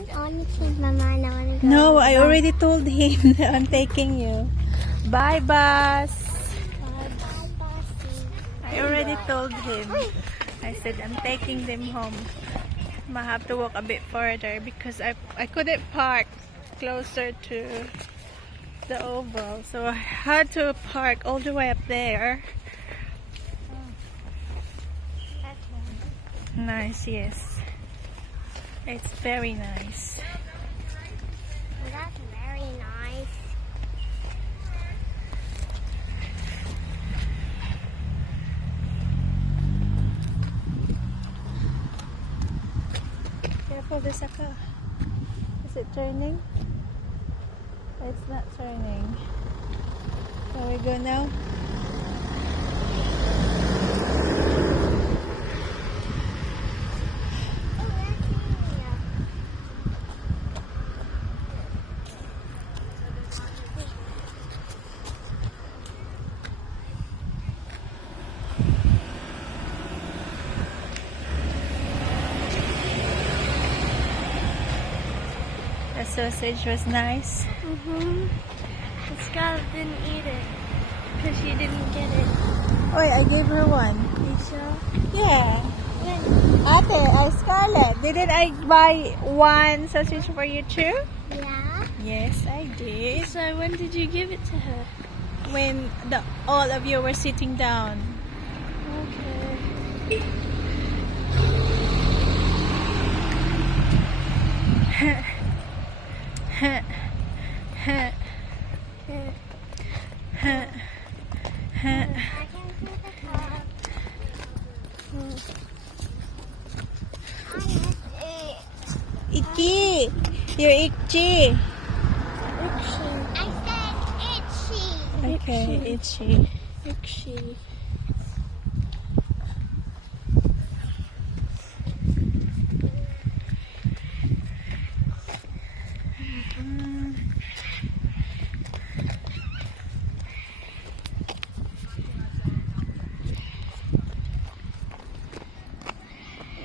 want to take Mama and I want to go. No, I already told him that I'm taking you. Bye, bus. Bye, Bossy. I already told him. I said I'm taking them home. I have to walk a bit further because I couldn't park closer to the oval, so I had to park all the way up there. Nice, yes. It's very nice. That's very nice. Careful, there's a car. Is it turning? It's not turning. Can we go now? The sausage was nice. Scarlett didn't eat it because she didn't get it. Oh, I gave her one. You sure? Yeah. When? Ate, Scarlett, didn't I buy one sausage for you too? Yeah. Yes, I did. So when did you give it to her? When all of you were sitting down. Okay. I can see the car. Itchy! You're itchy! I said itchy. Okay, itchy. Itchy.